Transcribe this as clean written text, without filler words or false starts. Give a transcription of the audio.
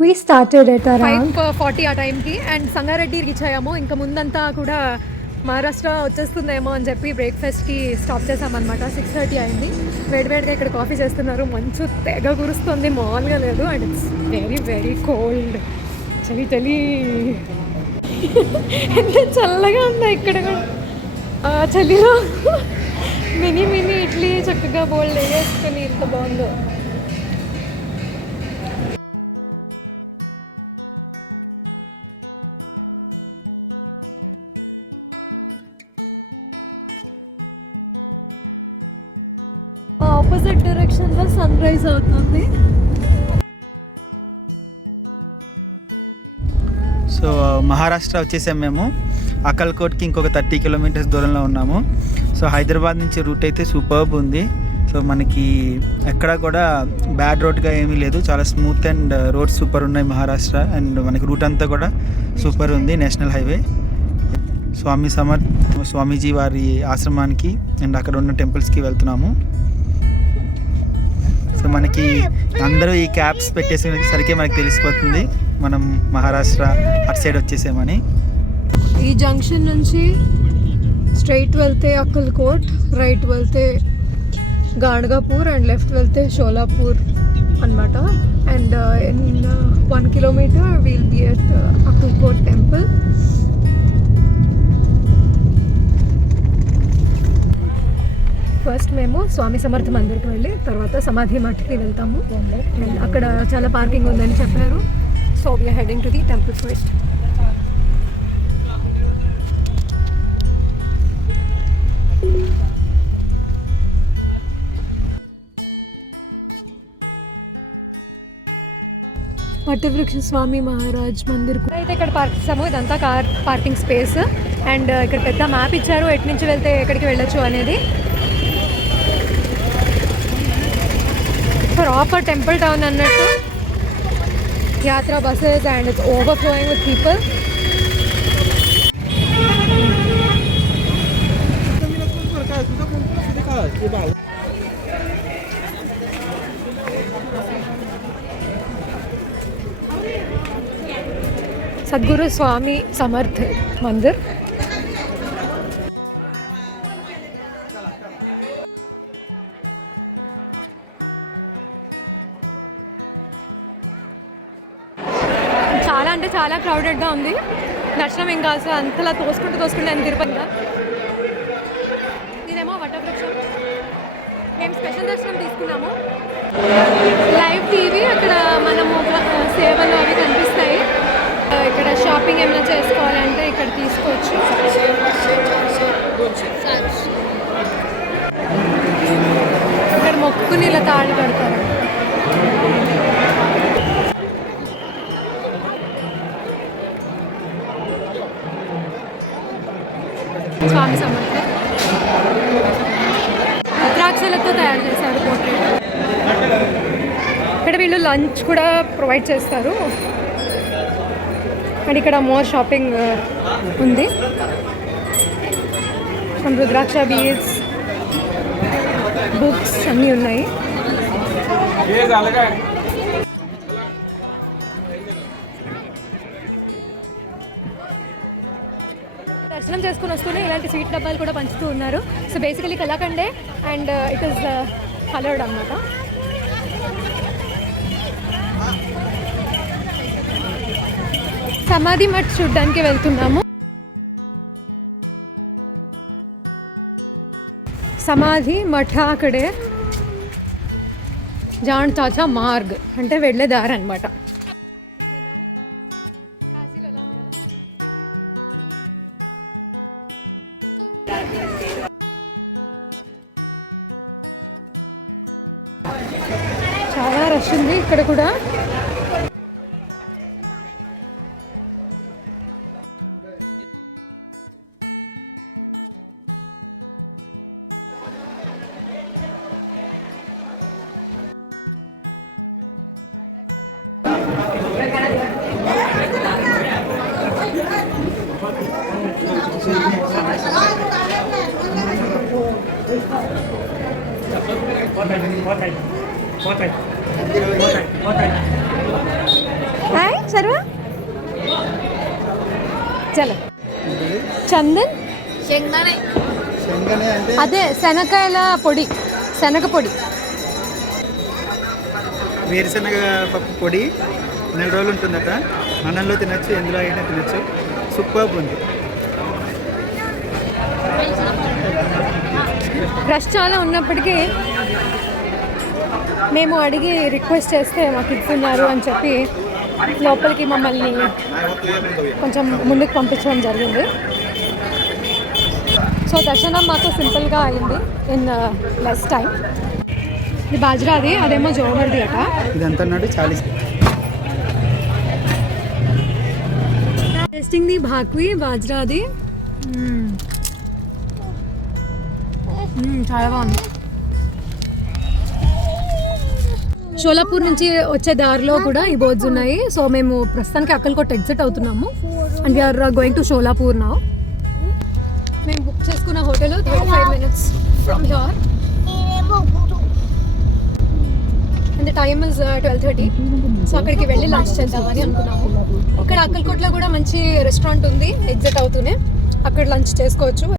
We started at around 5:40 ఆ టైంకి అండ్ సంగారెడ్డి రీచ్ అయ్యాము. ఇంకా ముందంతా కూడా మహారాష్ట్ర వచ్చేస్తుందేమో అని చెప్పి బ్రేక్ఫాస్ట్కి స్టాప్ చేసామన్నమాట. 6:30 అయింది. వేడివేడిగా ఇక్కడ కాఫీ చేస్తున్నారు. మంచు తెగ కురుస్తుంది, మామూలుగా లేదు. And it's very very cold. చలి చలి ఎంత చల్లగా ఉందా ఇక్కడ కూడా. చలిలో మినీ మినీ ఇడ్లీ చక్కగా బోల్డ్ వేసుకొని ఎంత బాగుందో. ఆపోజిట్ డైరెక్షన్లో సన్ రైజ్ అవుతుంది. సో మహారాష్ట్ర వచ్చేసాం మేము. అక్కల్కోట్కి ఇంకొక 30 కిలోమీటర్స్ దూరంలో ఉన్నాము. సో హైదరాబాద్ నుంచి రూట్ అయితే సూపర్బ్ ఉంది. సో మనకి ఎక్కడ కూడా బ్యాడ్ రోడ్గా ఏమీ లేదు, చాలా స్మూత్ అండ్ రోడ్స్ సూపర్ ఉన్నాయి మహారాష్ట్ర. అండ్ మనకి రూట్ అంతా కూడా సూపర్ ఉంది, నేషనల్ హైవే. స్వామి సమర్థ్ స్వామీజీ వారి ఆశ్రమానికి అండ్ అక్కడ ఉన్న టెంపుల్స్కి వెళ్తున్నాము. సో మనకి అందరూ ఈ క్యాప్స్ పెట్టేసరికి మనకి తెలిసిపోతుంది మనం మహారాష్ట్ర అటు సైడ్ వచ్చేసామని. ఈ జంక్షన్ నుంచి స్ట్రైట్ వెళ్తే అక్కల్కోట్, రైట్ వెళ్తే గాణగాపూర్ అండ్ లెఫ్ట్ వెళ్తే షోలాపూర్ అనమాట. And in 1 kilometer will be at Akkalkot temple. First మేము స్వామి సమర్థ మందిర్కి వెళ్ళి తర్వాత సమాధి మఠ్కి వెళ్తాము. అక్కడ చాలా పార్కింగ్ ఉందని చెప్పారు. So we're heading to the temple first. Vatavriksha Swami Maharaj Mandir అయితే ఇక్కడ పార్క్ చేసాము. ఇదంతా కార్ పార్కింగ్ స్పేస్. అండ్ ఇక్కడ పెద్ద మ్యాప్ ఇచ్చారు ఎటు నుంచి వెళ్తే ఎక్కడికి వెళ్ళొచ్చు అనేది. ప్రాపర్ టెంపుల్ టౌన్ అన్నట్టు. Yatra buses and it's overflowing with people. Sadguru Swami Samarth Mandir. చాలా అంటే చాలా క్రౌడెడ్గా ఉంది. దర్శనం ఇంకా అసలు అంతలా తోసుకుంటూ అని తిరుపతిగా. ఇదేమో వటవృక్షం. మేము స్పెషల్ దర్శనం తీసుకున్నాము. లైవ్ టీవీ అక్కడ మనము సేవలు అవి కనిపిస్తాయి. ఇక్కడ షాపింగ్ ఏమైనా చేసుకోవాలంటే ఇక్కడ తీసుకోవచ్చు. ఇక్కడ మొక్కుని ఇలా తాళి కడతారు. స్వామి సమర్థ ద్రాక్షలతో తయారు చేశారు పోర్ట్రేట్. ఇక్కడ వీళ్ళు లంచ్ కూడా ప్రొవైడ్ చేస్తారు. అండ్ ఇక్కడ మోర్ షాపింగ్ ఉంది. రుద్రాక్ష బీడ్స్, బుక్స్ అన్నీ ఉన్నాయి. దర్శనం చేసుకుని వస్తూనే ఇలాంటి స్వీట్ డబ్బాలు కూడా పంచుతూ ఉన్నారు. సో బేసికలీ కలాకండే అండ్ ఇట్ ఈస్ కలర్డ్ అన్నమాట. సమాధి మఠ్ చూడ్డానికి వెళ్తున్నాము. సమాధి మఠ అక్కడే జాన్ చాచా మార్గ్ అంటే వెళ్ళే దారి అనమాట. చాలా రష్ ఉంది ఇక్కడ కూడా. హాయ్ సర్వా చలో చందన్ శనగనే అంటే అదే శనగకాయల పొడి, శనగ పొడి. వేరుశనగ పప్పు పొడి 4 రోజులు ఉంటుందట. అన్నంలో తినచ్చు, ఎందులో అయినా తినచ్చు. సూపర్ ఉంది. రష్ చాలా ఉన్నప్పటికీ మేము అడిగి రిక్వెస్ట్ చేస్తే మాకు ఇస్తున్నారు అని చెప్పి లోపలికి మమ్మల్ని కొంచెం ముందుకు పంపించడం జరిగింది. సో దర్శనం మాకు సింపుల్గా అయింది ఇన్ లెస్ టైం. ఇది బాజ్రాది, అదేమో జోవర్ది అట. ఇదంతా అన్నాడు 40. టెస్టింగ్ ది భాక్వి బాజ్రాది. చాలా బాగుంది. షోలాపూర్ నుంచి వచ్చే దారిలో కూడా ఈ బోర్డ్స్ ఉన్నాయి. సో మేము ప్రస్తుతానికి అక్కల్కోట్ ఎగ్జిట్ అవుతున్నాము and we're going to Solapur now. మేము బుక్ చేసుకున్న hotel 35 minutes from here and time is 12:30. So అక్కడికి వెళ్ళి లంచ్ చేద్దామని అనుకున్నాము. ఇక్కడ అక్కల్కోట్లో కూడా మంచి రెస్టారెంట్ ఉంది ఎగ్జిట్ అవుతూనే, అక్కడ లంచ్ చేసుకోవచ్చు.